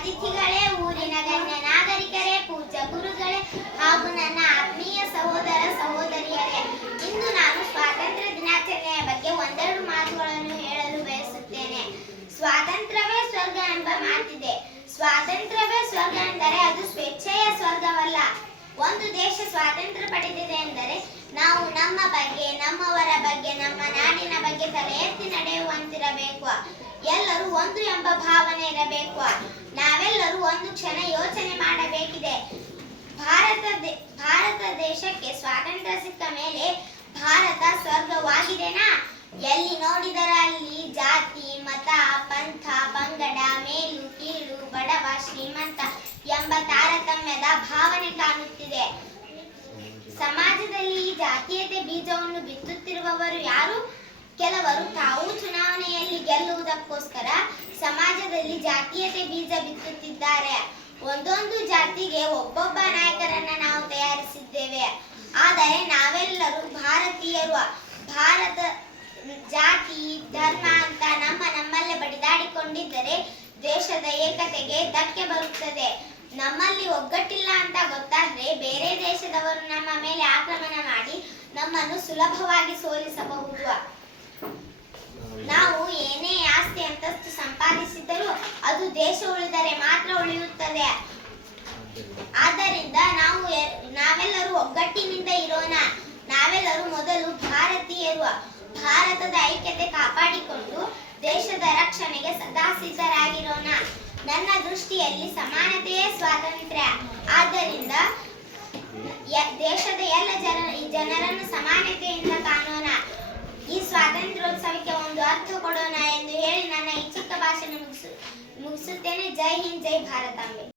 ಅತಿಥಿಗಳೇ, ಊರಿನ ಗಣ್ಯ ನಾಗರಿಕರೇ, ಪೂಜ್ಯ ಗುರುಗಳೇ ಹಾಗೂ ನನ್ನ ಆತ್ಮೀಯ ಸಹೋದರ ಸಹೋದರಿಯರೇ, ಇಂದು ನಾನು ಸ್ವಾತಂತ್ರ್ಯ ದಿನಾಚರಣೆಯ ಬಗ್ಗೆ ಒಂದೆರಡು ಮಾತುಗಳನ್ನು ಹೇಳಲು ಬಯಸುತ್ತೇನೆ. ಸ್ವಾತಂತ್ರ್ಯವೇ ಸ್ವರ್ಗ ಎಂಬ ಮಾತಿದೆ. ಸ್ವಾತಂತ್ರ್ಯವೇ ಸ್ವರ್ಗ ಎಂದರೆ ಅದು ಸ್ವೇಚ್ಛೆಯ ಸ್ವರ್ಗವಲ್ಲ. ಒಂದು ದೇಶ ಸ್ವಾತಂತ್ರ್ಯ ಪಡೆದಿದೆ ಎಂದರೆ ನಾವು ನಮ್ಮ ಬಗ್ಗೆ, ನಮ್ಮವರ ಬಗ್ಗೆ, ನಮ್ಮ ನಾಡಿನ ಬಗ್ಗೆ ತಲೆ ಎತ್ತಿ ನಡೆಯುವಂತಿರಬೇಕು. ಎಲ್ಲರೂ ಒಂದು ಎಂಬ ಭಾವನೆ ಇರಬೇಕು. ನಾವೆಲ್ಲರೂ ಒಂದು ಕ್ಷಣ ಯೋಚನೆ ಮಾಡಬೇಕಿದೆ. ಭಾರತ ದೇಶಕ್ಕೆ ಸ್ವಾತಂತ್ರ್ಯ ಸಿಕ್ಕ ಮೇಲೆ ಭಾರತ ಸ್ವರ್ಗವಾಗಿದೆನಾ? ಎಲ್ಲಿ ನೋಡಿದರೆ ಅಲ್ಲಿ ಜಾತಿ, ಮತ, ಪಂಥ, ಪಂಗಡ, ಮೇಲು ಕೀಳು, ಬಡವ ಶ್ರೀಮಂತ ಎಂಬ ತಾರತಮ್ಯದ ಭಾವನೆ ಕಾಣುತ್ತಿದೆ. ಸಮಾಜದಲ್ಲಿ ಈ ಜಾತೀಯತೆ ಬೀಜವನ್ನು ಬಿತ್ತುತ್ತಿರುವವರು ಯಾರು? ಕೆಲವರು ತಾವು ಚುನಾವಣೆಯಲ್ಲಿ ಗೆಲ್ಲುವುದಕ್ಕೋಸ್ಕರ ಸಮಾಜದಲ್ಲಿ ಜಾತೀಯತೆ ಬೀಜ ಬಿತ್ತುತ್ತಿದ್ದಾರೆ. ಒಂದೊಂದು ಜಾತಿಗೆ ಒಬ್ಬೊಬ್ಬ ನಾಯಕರನ್ನ ನಾವು ತಯಾರಿಸಿದ್ದೇವೆ. ಆದರೆ ನಾವೆಲ್ಲರೂ ಭಾರತೀಯರು. ಭಾರತ ಜಾತಿ ಧರ್ಮ ಅಂತ ನಮ್ಮಲ್ಲೇ ಬಡಿದಾಡಿಕೊಂಡಿದ್ದರೆ ದೇಶದ ಏಕತೆಗೆ ಧಕ್ಕೆ ಬರುತ್ತದೆ. ನಮ್ಮಲ್ಲಿ ಒಗ್ಗಟ್ಟಿಲ್ಲ ಅಂತ ಗೊತ್ತಾದ್ರೆ ಬೇರೆ ದೇಶದವರು ನಮ್ಮ ಮೇಲೆ ಆಕ್ರಮಣ ಮಾಡಿ ನಮ್ಮನ್ನು ಸುಲಭವಾಗಿ ಸೋಲಿಸಬಹುದು. ನಾವು ಏನೇ ಆಸ್ತಿ ಅಂತಸ್ತು ಸಂಪಾದಿಸಿದರೂ ಅದು ದೇಶ ಉಳಿದರೆ ಮಾತ್ರ ಉಳಿಯುತ್ತದೆ. ಆದ್ದರಿಂದ ನಾವೆಲ್ಲರೂ ಒಗ್ಗಟ್ಟಿನಿಂದ ಇರೋಣ. ನಾವೆಲ್ಲರೂ ಮೊದಲು ಭಾರತೀಯರು. ಭಾರತದ ಐಕ್ಯತೆ ಕಾಪಾಡಿಕೊಂಡು ದೇಶದ ರಕ್ಷಣೆಗೆ ಸದಾ ಸಿದ್ಧರಾಗಿರೋಣ. ನನ್ನ ದೃಷ್ಟಿಯಲ್ಲಿ ಸಮಾನತೆಯೇ ಸ್ವಾತಂತ್ರ್ಯ. ಆದ್ದರಿಂದ ದೇಶದ ಎಲ್ಲ ಜನರನ್ನು ಸಮಾನತೆಯಿಂದ ಕಾಣೋಣ. ಈ ಸ್ವಾತಂತ್ರ್ಯೋತ್ಸವಕ್ಕೆ ಒಂದು ಅರ್ಥ ಕೊಡೋಣ ಎಂದು ಹೇಳಿ ನನ್ನ ಈ ಚಿಕ್ಕ ಭಾಷಣ ಮುಗಿಸುತ್ತೇನೆ. ಜೈ ಹಿಂದ್, ಜೈ ಭಾರತಾಂಬೆ.